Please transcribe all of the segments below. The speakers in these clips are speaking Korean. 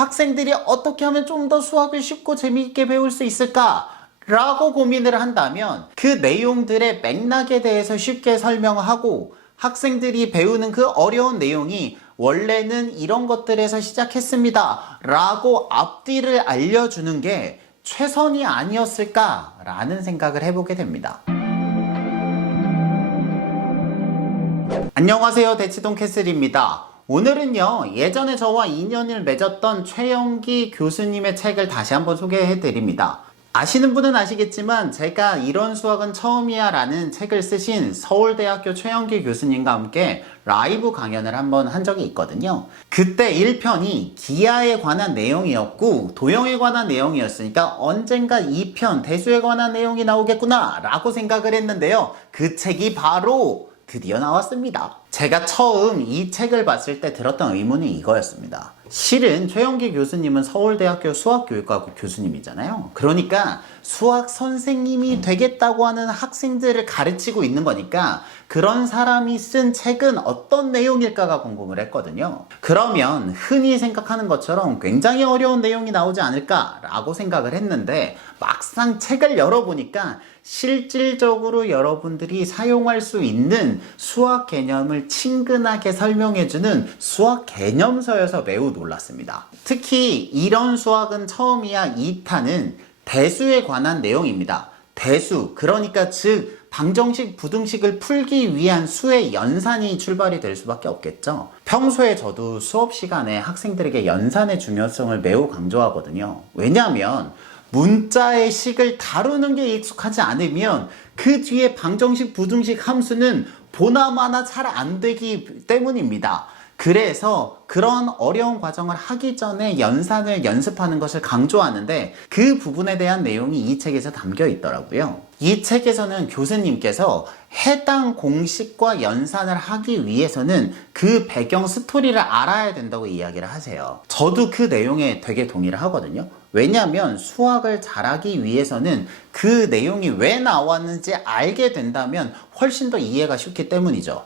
학생들이 어떻게 하면 좀 더 수학을 쉽고 재미있게 배울 수 있을까? 라고 고민을 한다면 그 내용들의 맥락에 대해서 쉽게 설명하고 학생들이 배우는 그 어려운 내용이 원래는 이런 것들에서 시작했습니다 라고 앞뒤를 알려주는 게 최선이 아니었을까 라는 생각을 해보게 됩니다. 안녕하세요, 대치동 캐슬입니다. 오늘은요, 예전에 저와 인연을 맺었던 최영기 교수님의 책을 다시 한번 소개해 드립니다. 아시는 분은 아시겠지만 제가 이런 수학은 처음이야 라는 책을 쓰신 서울대학교 최영기 교수님과 함께 라이브 강연을 한번 한 적이 있거든요. 그때 1편이 기하에 관한 내용이었고 도형에 관한 내용이었으니까 언젠가 2편 대수에 관한 내용이 나오겠구나 라고 생각을 했는데요. 그 책이 바로 드디어 나왔습니다. 제가 처음 이 책을 봤을 때 들었던 의문이 이거였습니다. 실은 최영기 교수님은 서울대학교 수학교육과학부 교수님이잖아요. 그러니까 수학 선생님이 되겠다고 하는 학생들을 가르치고 있는 거니까 그런 사람이 쓴 책은 어떤 내용일까가 궁금을 했거든요. 그러면 흔히 생각하는 것처럼 굉장히 어려운 내용이 나오지 않을까라고 생각을 했는데 막상 책을 열어보니까 실질적으로 여러분들이 사용할 수 있는 수학 개념을 친근하게 설명해주는 수학 개념서여서 매우 놀랐습니다. 특히 이런 수학은 처음이야 2탄은 대수에 관한 내용입니다. 대수, 그러니까 즉 방정식, 부등식을 풀기 위한 수의 연산이 출발이 될 수밖에 없겠죠. 평소에 저도 수업 시간에 학생들에게 연산의 중요성을 매우 강조하거든요. 왜냐하면 문자의 식을 다루는 게 익숙하지 않으면 그 뒤에 방정식, 부등식 함수는 보나마나 잘 안 되기 때문입니다. 그래서 그런 어려운 과정을 하기 전에 연산을 연습하는 것을 강조하는데 그 부분에 대한 내용이 이 책에서 담겨 있더라고요. 이 책에서는 교수님께서 해당 공식과 연산을 하기 위해서는 그 배경 스토리를 알아야 된다고 이야기를 하세요. 저도 그 내용에 되게 동의를 하거든요. 왜냐하면 수학을 잘하기 위해서는 그 내용이 왜 나왔는지 알게 된다면 훨씬 더 이해가 쉽기 때문이죠.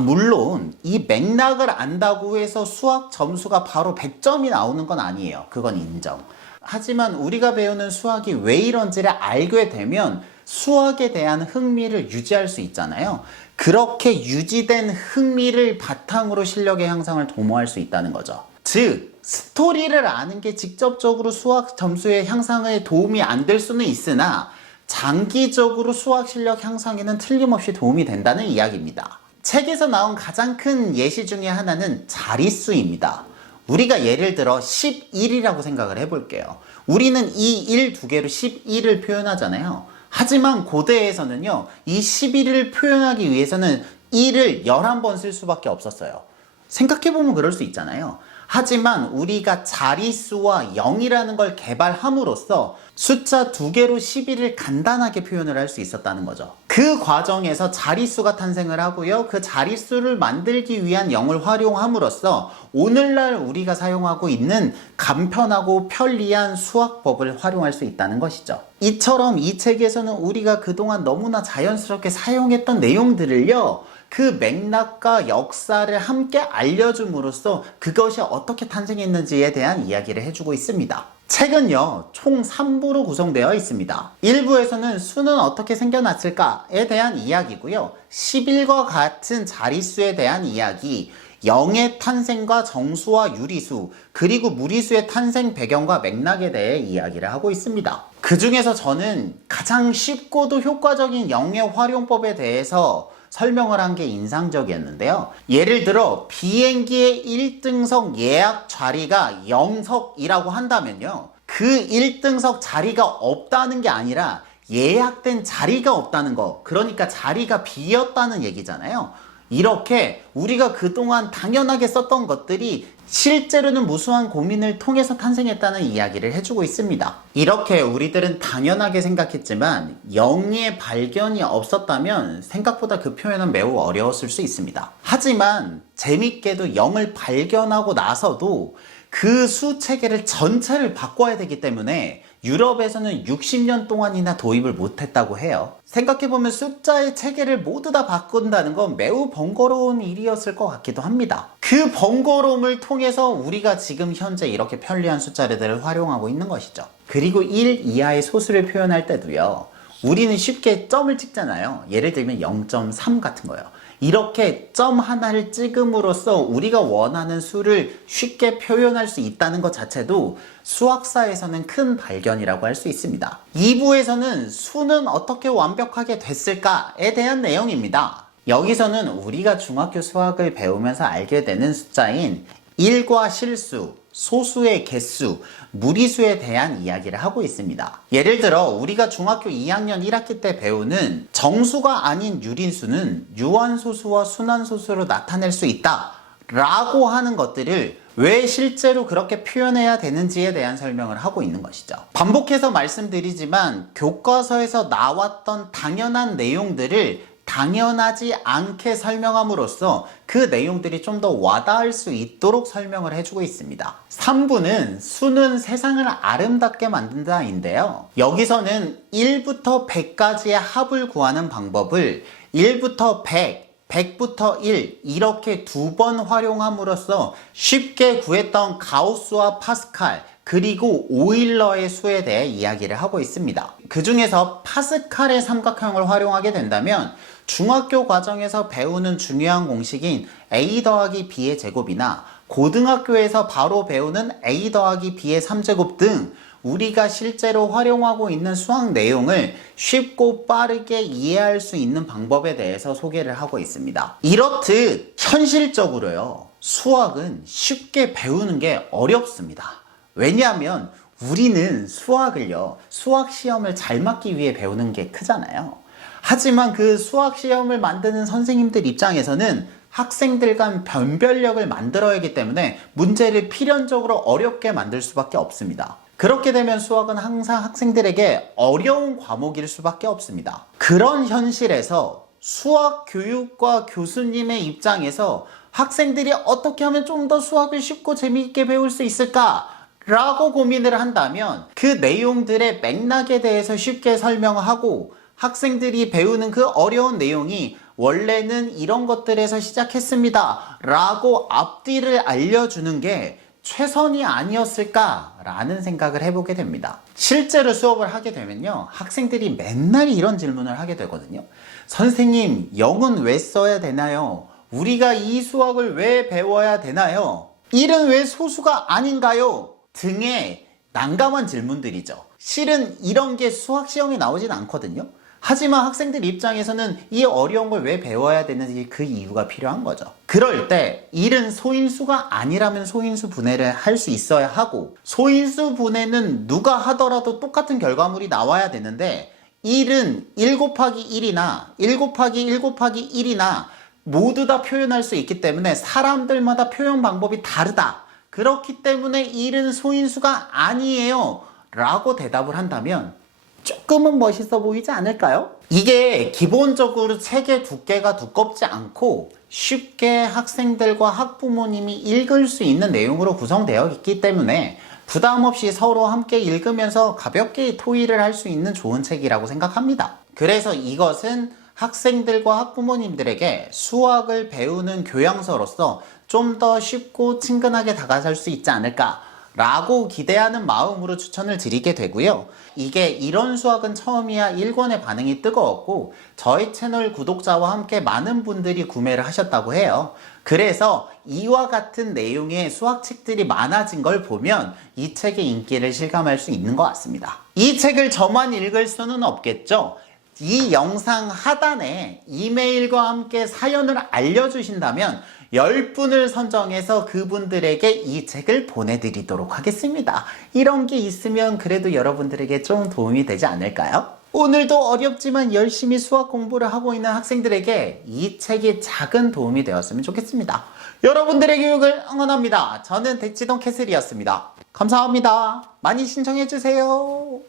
물론 이 맥락을 안다고 해서 수학 점수가 바로 100점이 나오는 건 아니에요. 그건 인정. 하지만 우리가 배우는 수학이 왜 이런지를 알게 되면 수학에 대한 흥미를 유지할 수 있잖아요. 그렇게 유지된 흥미를 바탕으로 실력의 향상을 도모할 수 있다는 거죠. 즉, 스토리를 아는 게 직접적으로 수학 점수의 향상에 도움이 안 될 수는 있으나 장기적으로 수학 실력 향상에는 틀림없이 도움이 된다는 이야기입니다. 책에서 나온 가장 큰 예시 중에 하나는 자릿수입니다. 우리가 예를 들어 11이라고 생각을 해볼게요. 우리는 이 1 두 개로 11을 표현하잖아요. 하지만 고대에서는요, 이 11을 표현하기 위해서는 1을 11번 쓸 수밖에 없었어요. 생각해보면 그럴 수 있잖아요. 하지만 우리가 자릿수와 0이라는 걸 개발함으로써 숫자 두 개로 11을 간단하게 표현을 할 수 있었다는 거죠. 그 과정에서 자릿수가 탄생을 하고요. 그 자릿수를 만들기 위한 0을 활용함으로써 오늘날 우리가 사용하고 있는 간편하고 편리한 수학법을 활용할 수 있다는 것이죠. 이처럼 이 책에서는 우리가 그동안 너무나 자연스럽게 사용했던 내용들을요, 그 맥락과 역사를 함께 알려줌으로써 그것이 어떻게 탄생했는지에 대한 이야기를 해주고 있습니다. 책은요, 총 3부로 구성되어 있습니다. 1부에서는 수는 어떻게 생겨났을까에 대한 이야기고요. 11과 같은 자릿수에 대한 이야기, 0의 탄생과 정수와 유리수, 그리고 무리수의 탄생 배경과 맥락에 대해 이야기를 하고 있습니다. 그 중에서 저는 가장 쉽고도 효과적인 0의 활용법에 대해서 설명을 한 게 인상적이었는데요. 예를 들어 비행기의 1등석 예약 자리가 0석이라고 한다면요, 그 1등석 자리가 없다는 게 아니라 예약된 자리가 없다는 거, 그러니까 자리가 비었다는 얘기잖아요. 이렇게 우리가 그동안 당연하게 썼던 것들이 실제로는 무수한 고민을 통해서 탄생했다는 이야기를 해주고 있습니다. 이렇게 우리들은 당연하게 생각했지만 0의 발견이 없었다면 생각보다 그 표현은 매우 어려웠을 수 있습니다. 하지만 재밌게도 0을 발견하고 나서도 그 수 체계를 전체를 바꿔야 되기 때문에 유럽에서는 60년 동안이나 도입을 못했다고 해요. 생각해보면 숫자의 체계를 모두 다 바꾼다는 건 매우 번거로운 일이었을 것 같기도 합니다. 그 번거로움을 통해서 우리가 지금 현재 이렇게 편리한 숫자들을 활용하고 있는 것이죠. 그리고 1 이하의 소수를 표현할 때도요, 우리는 쉽게 점을 찍잖아요. 예를 들면 0.3 같은 거요. 이렇게 점 하나를 찍음으로써 우리가 원하는 수를 쉽게 표현할 수 있다는 것 자체도 수학사에서는 큰 발견이라고 할 수 있습니다. 2부에서는 수는 어떻게 완벽하게 됐을까에 대한 내용입니다. 여기서는 우리가 중학교 수학을 배우면서 알게 되는 숫자인 일과 실수, 소수의 개수, 무리수에 대한 이야기를 하고 있습니다. 예를 들어 우리가 중학교 2학년 1학기 때 배우는 정수가 아닌 유린수는 유한소수와 순환소수로 나타낼 수 있다 라고 하는 것들을 왜 실제로 그렇게 표현해야 되는지에 대한 설명을 하고 있는 것이죠. 반복해서 말씀드리지만 교과서에서 나왔던 당연한 내용들을 당연하지 않게 설명함으로써 그 내용들이 좀 더 와닿을 수 있도록 설명을 해주고 있습니다. 3부는 수는 세상을 아름답게 만든다인데요. 여기서는 1부터 100까지의 합을 구하는 방법을 1부터 100, 100부터 1 이렇게 두 번 활용함으로써 쉽게 구했던 가우스와 파스칼 그리고 오일러의 수에 대해 이야기를 하고 있습니다. 그 중에서 파스칼의 삼각형을 활용하게 된다면 중학교 과정에서 배우는 중요한 공식인 a 더하기 b의 제곱이나 고등학교에서 바로 배우는 a 더하기 b의 3제곱 등 우리가 실제로 활용하고 있는 수학 내용을 쉽고 빠르게 이해할 수 있는 방법에 대해서 소개를 하고 있습니다. 이렇듯 현실적으로요, 수학은 쉽게 배우는 게 어렵습니다. 왜냐하면 우리는 수학을요, 수학 시험을 잘 맞기 위해 배우는 게 크잖아요. 하지만 그 수학 시험을 만드는 선생님들 입장에서는 학생들 간 변별력을 만들어야 하기 때문에 문제를 필연적으로 어렵게 만들 수밖에 없습니다. 그렇게 되면 수학은 항상 학생들에게 어려운 과목일 수밖에 없습니다. 그런 현실에서 수학 교육과 교수님의 입장에서 학생들이 어떻게 하면 좀 더 수학을 쉽고 재미있게 배울 수 있을까? 라고 고민을 한다면 그 내용들의 맥락에 대해서 쉽게 설명하고 학생들이 배우는 그 어려운 내용이 원래는 이런 것들에서 시작했습니다 라고 앞뒤를 알려주는 게 최선이 아니었을까 라는 생각을 해보게 됩니다. 실제로 수업을 하게 되면요, 학생들이 맨날 이런 질문을 하게 되거든요. 선생님, 0은 왜 써야 되나요? 우리가 이 수학을 왜 배워야 되나요? 1은 왜 소수가 아닌가요? 등의 난감한 질문들이죠. 실은 이런 게 수학 시험에 나오진 않거든요. 하지만 학생들 입장에서는 이 어려운 걸 왜 배워야 되는지 그 이유가 필요한 거죠. 그럴 때 1은 소인수가 아니라면 소인수 분해를 할 수 있어야 하고, 소인수 분해는 누가 하더라도 똑같은 결과물이 나와야 되는데 1은 1 곱하기 1이나 1 곱하기 1 곱하기 1이나 모두 다 표현할 수 있기 때문에 사람들마다 표현 방법이 다르다. 그렇기 때문에 1은 소인수가 아니에요 라고 대답을 한다면 조금은 멋있어 보이지 않을까요? 이게 기본적으로 책의 두께가 두껍지 않고 쉽게 학생들과 학부모님이 읽을 수 있는 내용으로 구성되어 있기 때문에 부담 없이 서로 함께 읽으면서 가볍게 토의를 할 수 있는 좋은 책이라고 생각합니다. 그래서 이것은 학생들과 학부모님들에게 수학을 배우는 교양서로서 좀 더 쉽고 친근하게 다가설 수 있지 않을까 라고 기대하는 마음으로 추천을 드리게 되고요. 이게 이런 수학은 처음이야 1권의 반응이 뜨거웠고 저희 채널 구독자와 함께 많은 분들이 구매를 하셨다고 해요. 그래서 이와 같은 내용의 수학책들이 많아진 걸 보면 이 책의 인기를 실감할 수 있는 것 같습니다. 이 책을 저만 읽을 수는 없겠죠. 이 영상 하단에 이메일과 함께 사연을 알려주신다면 10분을 선정해서 그분들에게 이 책을 보내드리도록 하겠습니다. 이런 게 있으면 그래도 여러분들에게 좀 도움이 되지 않을까요? 오늘도 어렵지만 열심히 수학 공부를 하고 있는 학생들에게 이 책이 작은 도움이 되었으면 좋겠습니다. 여러분들의 교육을 응원합니다. 저는 대치동 캐슬이었습니다. 감사합니다. 많이 신청해주세요.